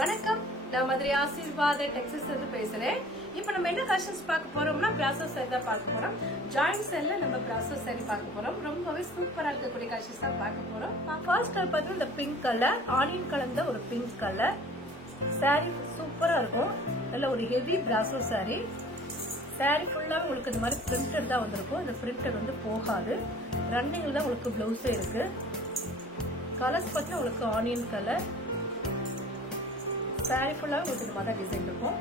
வணக்கம், நான் மதுரை ஆசீர்வாத டெக்ஸஸ் இருந்து பேசுறேன். இப்போ நம்ம என்ன கலெக்ஷன்ஸ் பார்க்க போறோம்னா பிராசோ சாரி தான் பார்க்க போறோம். ஜாயிண்ட் செல்ல நம்ம பிராசோ சாரி பார்க்க போறோம். ரொம்பவே சூப்பரா இருக்கக்கூடிய கலெக்ஷன்ஸ் தான் பார்க்க போறோம். ஃபர்ஸ்ட் கலர் பார்த்தீங்கன்னா இந்த பிங்க் கலர், ஆனியன் கலந்த ஒரு பிங்க் கலர் சாரி சூப்பரா இருக்கும். நல்ல ஒரு ஹெவி பிராசோ சாரி. சாரி ஃபுல்லா உங்களுக்கு இந்த மாதிரி பிரிண்டட் தான் வந்திருக்கும். இந்த பிரிண்டட் வந்து போகாது. ரன்னிங்ல தான் உங்களுக்கு பிளவுஸே இருக்கு. கலர்ஸ் பார்த்தீங்கன்னா உங்களுக்கு ஆனியன் கலர். சாரி ஃபுல்லா உங்களுக்கு இந்த மாதிரி டிசைன் இருக்கும்.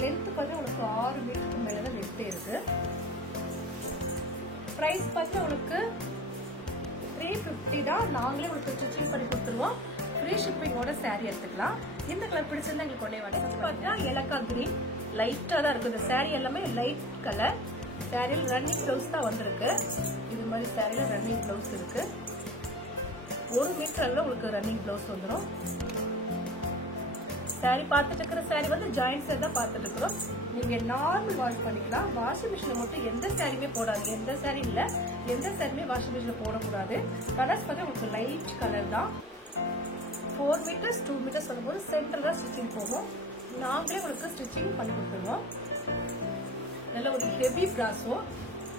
லென்த் பார்த்தா உங்களுக்கு 6 மீட்டருக்கு மேல தான் லென்த் இருக்கு. பிரைஸ் பார்த்தா உங்களுக்கு 350 தான். நாங்களே உங்களுக்கு ஸ்டிச்சிங் பண்ணி கொடுத்துருவோம். ஃப்ரீ ஷிப்பிங்கோட சாரி எடுத்துக்கலாம். இந்த கலர் பிடிச்சிருந்தா எங்களுக்கு கொண்டே வாங்க. பார்த்தா ஏலக்கா கிரீன் லைட்டா தான் இருக்கு. இந்த சாரி எல்லாமே லைட் கலர். சாரியில் ரன்னிங் பிளவுஸ் தான் வந்திருக்கு. இது மாதிரி சாரியில ரன்னிங் பிளவுஸ் இருக்கு. 1 மீட்டர்ல உங்களுக்கு ரன்னிங் பிளவுஸ் வந்துடும். சாரி பார்த்துட்டு இருக்கிற சாரி வந்து ஜாயிண்ட் சாரி தான் பார்த்துட்டு இருக்கிறோம். நீங்க நார்மல் வாஷ் பண்ணிக்கலாம். வாஷிங் மிஷின்ல மட்டும் எந்த சாரியுமே போடாது. எந்த சாரி இல்ல, எந்த சாரியுமே வாஷிங் மிஷின்ல போடக்கூடாது. கலர்ஸ் பார்த்தா உங்களுக்கு லைட் கலர் தான். 4 மீட்டர்ஸ் 2 மீட்டர்ஸ் வரும்போது சென்டர் தான் ஸ்டிச்சிங் போகும். நாங்களே உங்களுக்கு ஸ்டிச்சிங் பண்ணி கொடுத்துருவோம். நல்ல ஒரு ஹெவி பிராசோ.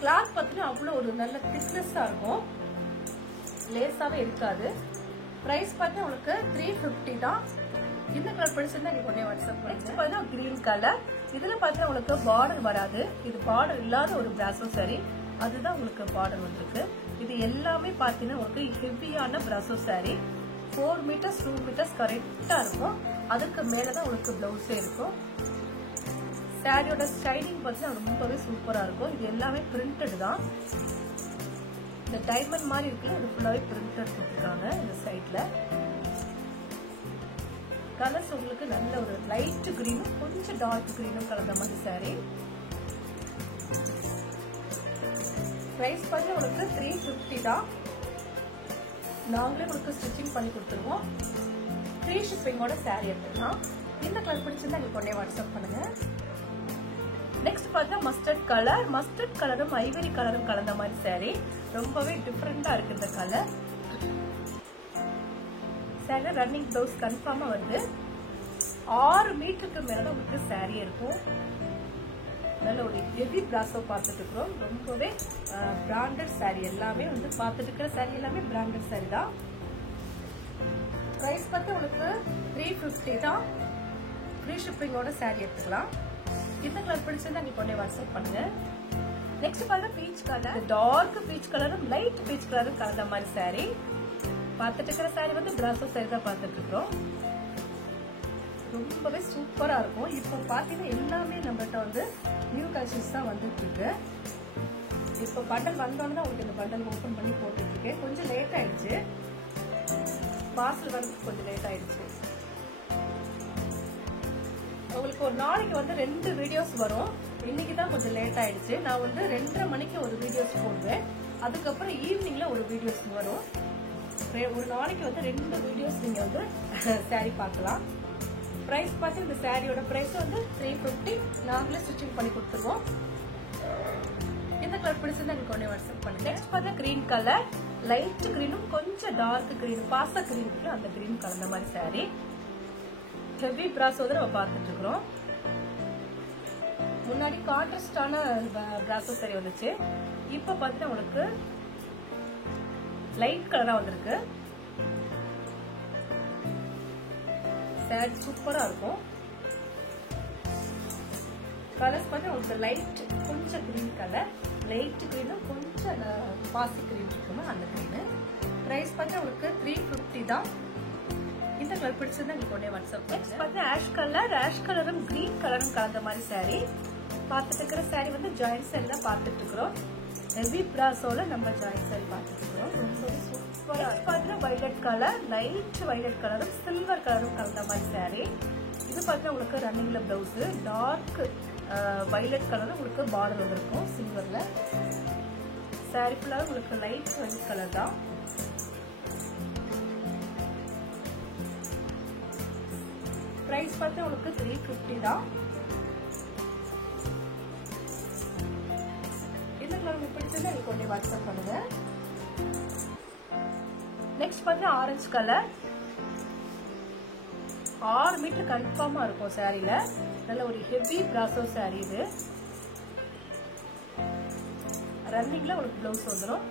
கிளாத் பார்த்தீங்கன்னா அவ்வளோ ஒரு நல்ல திக்னஸா இருக்கும். லேஸாவே இருக்காது. பிரைஸ் பார்த்தா உங்களுக்கு 350 தான். இந்த கலர் பிடிச்சிருந்தா நீங்க உடனே வாட்ஸ்அப் பண்ணுங்க. Green colour. இதுல பார்த்தா உங்களுக்கு பார்டர் வராது. இது பார்டர் இல்லாத ஒரு பிராசோ சாரி. அதுதான் உங்களுக்கு பார்டர் வந்திருக்கு. இது எல்லாமே பாத்தீங்கன்னா உங்களுக்கு ஹெவியான பிராசோ சாரி. 4 மீட்டர்ஸ் 2 மீட்டர்ஸ் கரெக்டா இருக்கும். அதுக்கு மேலதான் உங்களுக்கு பிளவுஸே இருக்கும். சாரியோட ஸ்டைலிங் பார்த்தீங்கன்னா ரொம்பவே சூப்பரா இருக்கும். இது எல்லாமே பிரிண்டட் தான். இந்த டைமண்ட் மாதிரி இருக்குல்ல, இது ஃபுல்லாவே பிரிண்டட் கொடுத்துருக்காங்க இந்த சைட்ல. கலர்ஸ் உங்களுக்கு நல்ல ஒரு லைட் கிரீனும் கொஞ்சம் டார்க் கிரீனும் கலந்த மாதிரி சாரி. பிரைஸ் பார்த்தா உங்களுக்கு 350 தான். நாங்களே உங்களுக்கு ஸ்டிச்சிங் பண்ணி கொடுத்துருவோம். ஃப்ரீ ஷிப்பிங்கோட சாரி எடுத்துக்கலாம். இந்த கலர் பிடிச்சிருந்தா நீங்க உடனே வாட்ஸ்அப் பண்ணுங்க. நெக்ஸ்ட் பார்த்தா மஸ்டர்ட் கலர். மஸ்டர்ட் கலரும் ஐவரி கலரும் கலந்த மாதிரி சாரி. ரொம்பவே டிஃபரெண்டா இருக்கு இந்த கலர். சாரி ரன்னிங் பிளவுஸ் கன்ஃபார்மா வருது. 6 மீட்டருக்கு மேல உங்களுக்கு சாரி இருக்கும். நல்ல ஒரு ஹெவி பிராசோ பார்த்துட்டு இருக்கிறோம். ரொம்பவே பிராண்டட் சாரி. எல்லாமே வந்து பார்த்துட்டு இருக்கிற சாரி எல்லாமே பிராண்டட் சாரி தான். பிரைஸ் பார்த்து உங்களுக்கு 350 தான். ஃப்ரீ ஷிப்பிங்கோட சாரி எடுத்துக்கலாம். இந்த கலர் பிடிச்சிருந்தா நீங்க கொண்டே வாட்ஸ்அப் பண்ணுங்க. நெக்ஸ்ட் பாருங்க பீச் கலர். டார்க் பீச் கலரும் லைட் பீச் கலரும் கலந்த மாதிரி சாரி. பார்த்துட்டு இருக்கிற சாரி வந்து பிராசோ சாரி தான் பார்த்துட்டு இருக்கோம். ரொம்பவே சூப்பரா இருக்கும். இப்போ பாத்தீங்கன்னா எல்லாமே நம்மகிட்ட வந்து நியூ கலெக்ஷன்ஸ் தான் வந்துட்டு இருக்கு. இப்போ பண்டல் வந்தோன்னு தான் உங்களுக்கு இந்த பண்டல் ஓபன் பண்ணி போட்டுட்டு இருக்கேன். கொஞ்சம் லேட் ஆயிடுச்சு. பார்சல் வந்து கொஞ்சம் லேட் ஆயிடுச்சு. உங்களுக்கு ஒரு நாளைக்கு வந்து 2 வீடியோஸ் வரும். இன்னைக்கு தான் கொஞ்சம் லேட் ஆயிடுச்சு. நான் வந்து 2:30 மணிக்கு ஒரு வீடியோஸ் போடுவேன். அதுக்கப்புறம் ஈவினிங்ல ஒரு வீடியோஸ் வரும். ஒரு நாளைக்கு வந்து 2 வீடியோஸ் நீங்க வந்து சாரி பார்க்கலாம். பிரைஸ் பார்த்து இந்த சாரியோட பிரைஸ் வந்து 350. நாங்களே ஸ்டிச்சிங் பண்ணி கொடுத்துருவோம். இந்த கலர் பிடிச்சிருந்தா எனக்கு உடனே வாட்ஸ்அப் பண்ணுங்க. நெக்ஸ்ட் பார்த்தா கிரீன் கலர். லைட் கிரீனும் கொஞ்சம் டார்க் கிரீன், பாசா கிரீன் இருக்கு, அந்த கிரீன் கலந்த மாதிரி சாரி. ஹெவி பிராசோ தான் நம்ம பார்த்துட்டு இருக்கிறோம். முன்னாடி கான்ட்ராஸ்டான பிராசோ சாரி வந்துச்சு. இப்ப பார்த்தீங்கன்னா உங்களுக்கு லைட் கலரா வந்திருக்கு. சாரி சூப்பரா இருக்கும். கலர்ஸ் பார்த்தா உங்களுக்கு லைட் கொஞ்சம் கிரீன் கலர், லைட் கிரீனும் கொஞ்சம் பாசி கிரீன் இருக்குமா அந்த கிரீன். பிரைஸ் பார்த்தா உங்களுக்கு 350 தான். இந்த கலர் பிடிச்சிருந்தா உங்களுக்கு உடனே வாட்ஸ்அப். நெக்ஸ்ட் பார்த்தா ஆஷ் கலர். ஆஷ் கலரும் கிரீன் கலரும் கலந்த மாதிரி சாரி. பார்த்துட்டு இருக்கிற சாரி வந்து ஜாயிண்ட் சாரி தான் பார்த்துட்டு இருக்கிறோம். ஹெவி பிராசோல நம்ம ஜாயிண்ட் சாரி பார்த்துட்டு இருக்கிறோம். ரொம்பவே சூப்பரா பார்த்தீங்கன்னா வைலட் கலர், லைட் வைலட் கலரும் சில்வர் கலரும் கலந்த மாதிரி சாரி. இது பார்த்தீங்கன்னா உங்களுக்கு ரன்னிங்ல பிளவுஸ். டார்க் வைலட் கலர் உங்களுக்கு பார்டர் வந்திருக்கும் சில்வர்ல. சாரி ஃபுல்லா உங்களுக்கு லைட் வைலட் கலர் தான். பிரைஸ் பார்த்தா உங்களுக்கு 350 தான். இந்த கலர் பிடிச்சது எனக்கு உடனே வாட்ஸ்அப் பண்ணுங்க. நெக்ஸ்ட் பார்த்தா ஆரஞ்சு கலர். 6 மீட்டர் கன்ஃபார்மா இருக்கும் சாரியில. நல்ல ஒரு ஹெவி பிராசோ சாரி இது. ரன்னிங்ல உங்களுக்கு பிளவுஸ் வந்துடும்.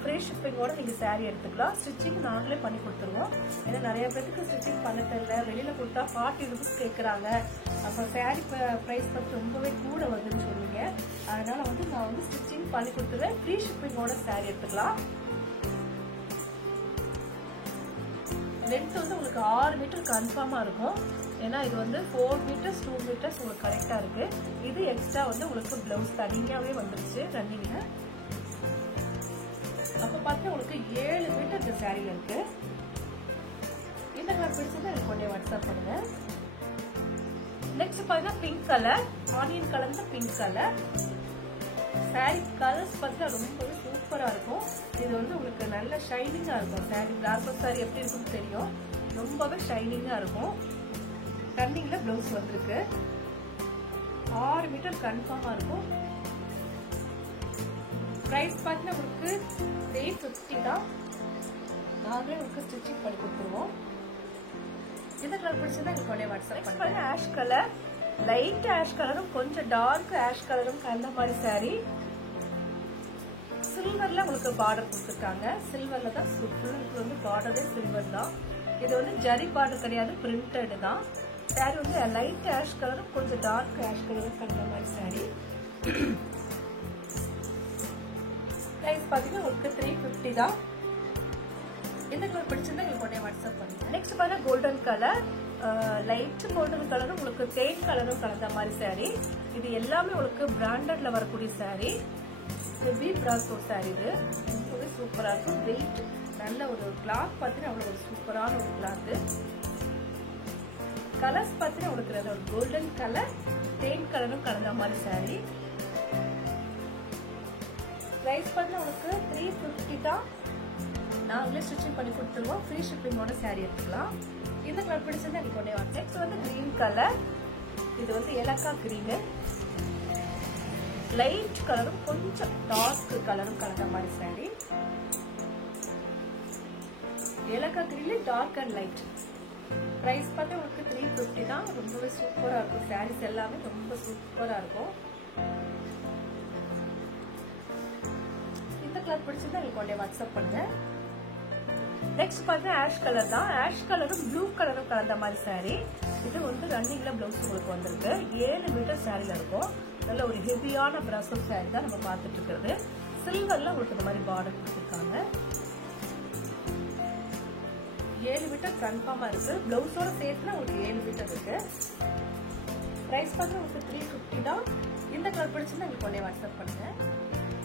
ஃப்ரீ ஷிப்பிங்கோட நீங்க சாரி எடுத்துக்கலாம். ஸ்டிச்சிங் நாங்களே பண்ணி கொடுத்துருவோம். ஏன்னா நிறைய பேருக்கு ஸ்டிச்சிங் பண்ண தெரியல, வெளியில கொடுத்தா 40 ரூபீஸ் கேட்கறாங்க. அப்ப சாரி பிரைஸ் பத்தி ரொம்பவே கூட வருதுன்னு சொல்லுவீங்க. அதனால வந்து நான் வந்து ஸ்டிச்சிங் பண்ணி கொடுத்துருவேன். ஃப்ரீ ஷிப்பிங்கோட சாரி எடுத்துக்கலாம். லென்த் வந்து உங்களுக்கு 6 மீட்டர் கன்ஃபார்மா இருக்கும். ஏன்னா இது வந்து 4 மீட்டர்ஸ் 2 மீட்டர்ஸ் உங்களுக்கு கரெக்டா இருக்கு. இது எக்ஸ்ட்ரா வந்து உங்களுக்கு பிளவுஸ் தனியாவே வந்துருச்சு ரன்னிங்ல. அப்ப பார்த்தா உங்களுக்கு 7 மீட்டர் இந்த சாரியில இருக்கு. இந்த கலர் பிடிச்சது எனக்கு கொஞ்சம் வாட்ஸ்அப் பண்ணுங்க. நெக்ஸ்ட் பாத்தீங்கன்னா பிங்க் கலர், ஆனியன் கலர்ல பிங்க் கலர். சாரி கலர்ஸ் பார்த்தா ரொம்பவே சூப்பரா இருக்கும். இது வந்து உங்களுக்கு நல்ல ஷைனிங்கா இருக்கும். சாரி பிளாசோ சாரி எப்படி இருக்குன்னு தெரியும். ரொம்பவே ஷைனிங்கா இருக்கும். ரன்னிங்ல பிளவுஸ் வந்திருக்கு. 6 மீட்டர் கன்ஃபார்மா இருக்கும். பிரைஸ் பார்த்தீங்கன்னா உங்களுக்கு 350 தான். நாங்களே உங்களுக்கு ஸ்டிச்சிங் பண்ணி கொடுத்துருவோம். இந்த கலர் பிடிச்சதா எனக்கு உடனே வாட்ஸ்அப் பண்ணுங்க. ஆஷ் கலர், லைட் ஆஷ் கலரும் கொஞ்சம் டார்க் ஆஷ் கலரும் கலந்த மாதிரி சாரி. சில்வர்ல உங்களுக்கு பார்டர் கொடுத்துருக்காங்க. சில்வர்ல தான் வந்து பார்டரே சில்வர் தான். இது வந்து ஜரி பார்டர் கிடையாது, பிரிண்டட் தான். சாரி வந்து லைட் ஆஷ் கலரும் கொஞ்சம் டார்க் ஆஷ் கலரும் கலந்த மாதிரி சாரி. பிரைஸ் பாத்தீங்கன்னா உங்களுக்கு 350 தான். இந்த கலர் பிடிச்சிருந்தா உங்களுக்கு உடனே வாட்ஸ்அப் பண்ணுங்க. நெக்ஸ்ட் பாத்தீங்கன்னா கோல்டன் கலர், லைட் கோல்டன் கலரும் உங்களுக்கு தேன் கலரும் கலந்த மாதிரி சாரி. இது எல்லாமே உங்களுக்கு பிராண்டட்ல வரக்கூடிய சாரி. Heavy brasso sorry. இது ரொம்பவே சூப்பரா இருக்கும். வெயிட் நல்ல ஒரு கிளாத் பாத்தீங்கன்னா அவ்வளவு ஒரு சூப்பரான ஒரு கிளாத். கலர்ஸ் பாத்தீங்கன்னா உங்களுக்கு ஒரு கோல்டன் கலர் தேன் கலரும் கலந்த மாதிரி சாரி. பிரைஸ் பார்த்தா உங்களுக்கு 350 தான். நாங்களே ஸ்டிச்சிங் பண்ணி கொடுத்துருவோம். ஃப்ரீ ஷிப்பிங்கோட சாரி எடுத்துக்கலாம். இந்த கலர் பிடிச்சது எனக்கு ஒன்னே வாங்க. நெக்ஸ்ட் வந்து கிரீன் கலர். இது வந்து ஏலக்காய் கிரீன், லைட் கலரும் கொஞ்சம் டார்க் கலரும் கலந்த மாதிரி சாரி. ஏலக்காய் green dark and light. Price பார்த்தா உங்களுக்கு 350 தான். ரொம்பவே சூப்பரா இருக்கும். சாரீஸ் எல்லாமே ரொம்ப சூப்பரா இருக்கும். இந்த கலர் பிடிச்சிருந்தா உங்களுக்கு உடனே வாட்ஸ்அப் பண்ணுங்க. நெக்ஸ்ட் பாத்தீங்கன்னா ஆஷ் கலர் தான். ஆஷ் கலரும் ப்ளூ கலரும் கலந்த மாதிரி சாரி. இது வந்து ரன்னிங்ல பிளவுஸ் உங்களுக்கு வந்திருக்கு. 7 மீட்டர் சாரில இருக்கும். நல்ல ஒரு ஹெவியான பிராசோ சாரி தான் நம்ம பார்த்துட்டு இருக்கிறது. சில்வர்ல உங்களுக்கு இந்த மாதிரி பார்டர் கொடுத்துருக்காங்க. 7 மீட்டர் கன்ஃபார்மா இருக்கு. பிளவுஸோட சேர்த்துனா உங்களுக்கு 7 மீட்டர் இருக்கு. பிரைஸ் பார்த்தா உங்களுக்கு 350 தான். இந்த கலர் பிடிச்சிருந்தா உங்களுக்கு உடனே வாட்ஸ்அப் பண்ணுங்க.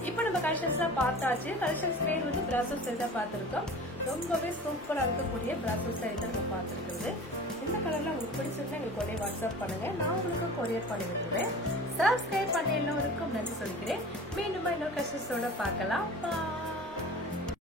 இப்போ நம்ம கலெக்ஷன்ஸ்லாம் பார்த்தாச்சு. கலெக்ஷன்ஸ் பேர் வந்து பிராசோ ஸ்டைல் தான் பார்த்துருக்கோம். ரொம்பவே சூப்பராக இருக்கக்கூடிய பிராசோ ஸ்டைல் தான் நம்ம பார்த்துருக்குறது. இந்த கலர்லாம் உங்களுக்கு பிடிச்சிருந்தா எங்களுக்கு உடனே வாட்ஸ்அப் பண்ணுங்க. நான் உங்களுக்கு கொரியர் பண்ணி விட்டுருவேன். சப்ஸ்கிரைப் பண்ண எல்லோருக்கும் நன்றி சொல்லிக்கிறேன். மீண்டும் இன்னொரு கலெக்ஷன்ஸோட பார்க்கலாம்.